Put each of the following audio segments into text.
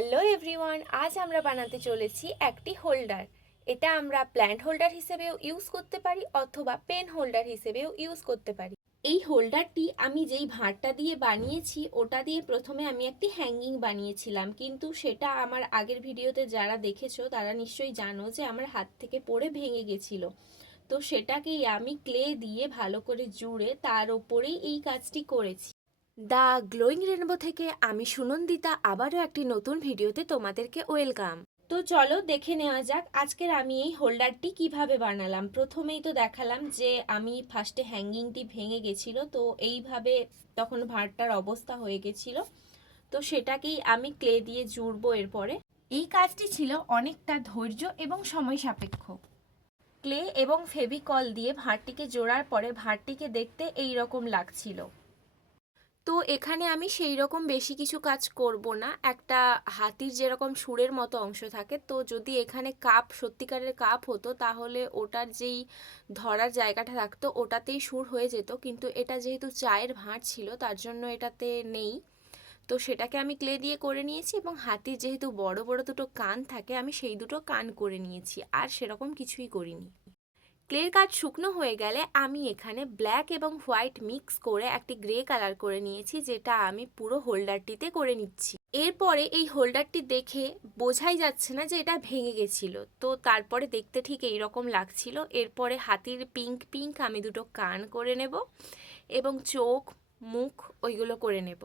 Hello everyone, আজ আমরা বানাতে চলেছি একটি হোল্ডার। এটা আমরা প্ল্যান্ট হোল্ডার হিসেবেও ইউজ করতে পারি অথবা পেন হোল্ডার হিসেবেও ইউজ করতে পারি। এই হোল্ডারটি আমি যেই ভাঁড়টা দিয়ে বানিয়েছি ওটা দিয়ে প্রথমে আমি একটি হ্যাঙ্গিং বানিয়েছিলাম, কিন্তু সেটা আমার আগের ভিডিওতে যারা দেখেছো তারা নিশ্চয়ই জানো যে আমার হাত থেকে পড়ে ভেঙে গেছিল। তো সেটাকেই আমি ক্লে দিয়ে ভালো করে জুড়ে তার ওপরেই এই কাজটি করেছি। দ্য গ্লোয়িং রেনবো থেকে আমি সুনন্দিতা আবারও একটি নতুন ভিডিওতে তোমাদেরকে ওয়েলকাম। তো চলো দেখে নেওয়া যাক আজকের আমি এই হোল্ডারটি কিভাবে বানালাম। প্রথমেই তো দেখালাম যে আমি ফার্স্টে হ্যাঙ্গিংটি ভেঙে গেছিলো, তো এইভাবে তখন ভাঁড়টার অবস্থা হয়ে গেছিলো। তো সেটাকেই আমি ক্লে দিয়ে জুড়বো। এরপরে এই কাজটি ছিল অনেকটা ধৈর্য এবং সময় সাপেক্ষ। ক্লে এবং ফেভিকল দিয়ে ভাঁড়টিকে জোড়ার পরে ভাঁড়টিকে দেখতে এই রকম লাগছিল। তো এখানে আমি সেই রকম বেশি কিছু কাজ করব না। একটা হাতির যেরকম সুরের মতো অংশ থাকে, তো যদি এখানে কাপ সত্যিকারের কাপ হতো তাহলে ওটার যেই ধরার জায়গাটা থাকতো ওটাতেই সুর হয়ে যেত, কিন্তু এটা যেহেতু চায়ের ভাঁড় ছিল তার জন্য এটাতে নেই। তো সেটাকে আমি ক্লে দিয়ে করে নিয়েছি এবং হাতির যেহেতু বড় বড় দুটো কান থাকে আমি সেই দুটো কান করে নিয়েছি, আর সেরকম কিছুই করিনি। ক্লের কাজ শুকনো হয়ে গেলে আমি এখানে ব্ল্যাক এবং হোয়াইট মিক্স করে একটি গ্রে কালার করে নিয়েছি, যেটা আমি পুরো হোল্ডারটিতে করে নিচ্ছি। এরপরে এই হোল্ডারটি দেখে বোঝাই যাচ্ছে না যে এটা ভেঙে গেছিল, তো তারপরে দেখতে ঠিক এই রকম লাগছিল। এরপরে হাতির পিঙ্ক পিঙ্ক আমি দুটো কান করে নেব এবং চোখ মুখ ওইগুলো করে নেব।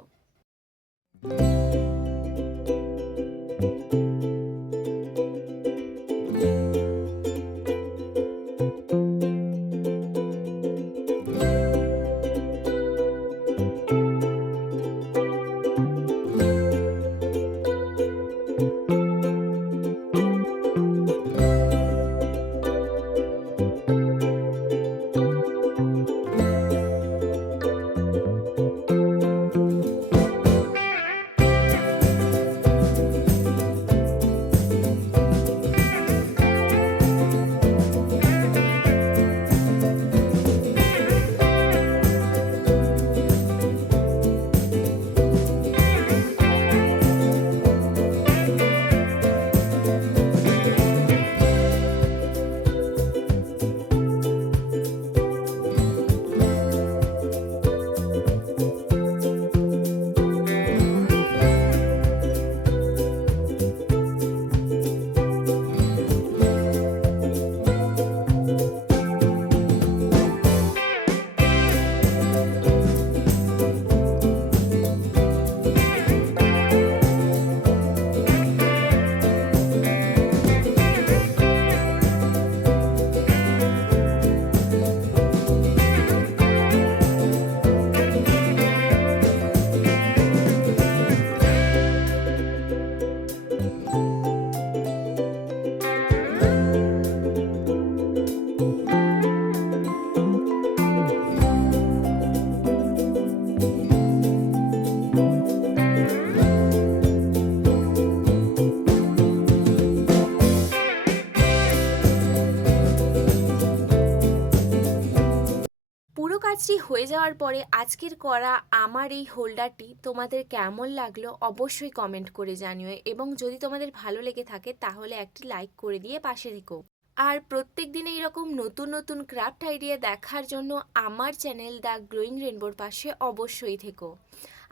পুরো কাজটি হয়ে যাওয়ার পরে আজকের করা আমার এই হোল্ডারটি তোমাদের কেমন লাগলো অবশ্যই কমেন্ট করে জানিও, এবং যদি তোমাদের ভালো লেগে থাকে তাহলে একটি লাইক করে দিয়ে পাশে থেকো। আর প্রত্যেক দিন এইরকম নতুন নতুন ক্রাফট আইডিয়া দেখার জন্য আমার চ্যানেল দ্য গ্লোয়িং রেনবোর পাশে অবশ্যই থেকো।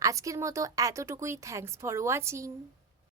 আজকের মতো এতটুকুই। Thanks for watching.